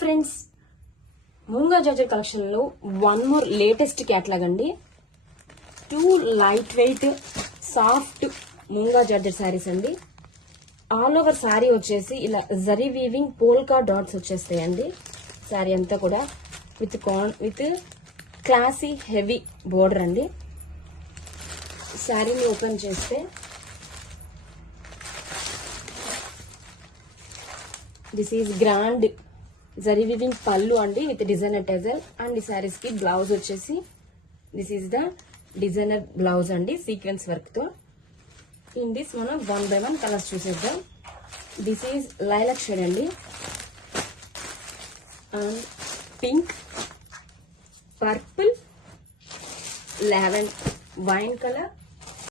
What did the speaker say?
Friends, మూంగా georgette collection లో one more latest catalogue అండి. 2 light weight soft మూంగా georgette saris అండి. All over sari వచ్చేసి ఇలా జరీ వీవింగ్ పోల్కా డాట్స్ వచ్చేస్తాయండి. శారీ అంతా కూడా విత్ క్లాసీ హెవీ బోర్డర్ అండి. శారీని ఓపెన్ చేస్తే this is grand zari weaving పళ్ళు అండి విత్ డిజైనర్ టెజల్. అండ్ ఈ శారీస్ కి బ్లౌజ్ వచ్చేసి this is the designer blouse అండి సీక్వెన్స్ వర్క్ తో. ఇన్ దిస్ మనం 1 by 1 కలర్స్ చూసేద్దాం. దిస్ ఈజ్ లైలాక్ షేడ్ అండి, and pink, purple, lavender, wine colour,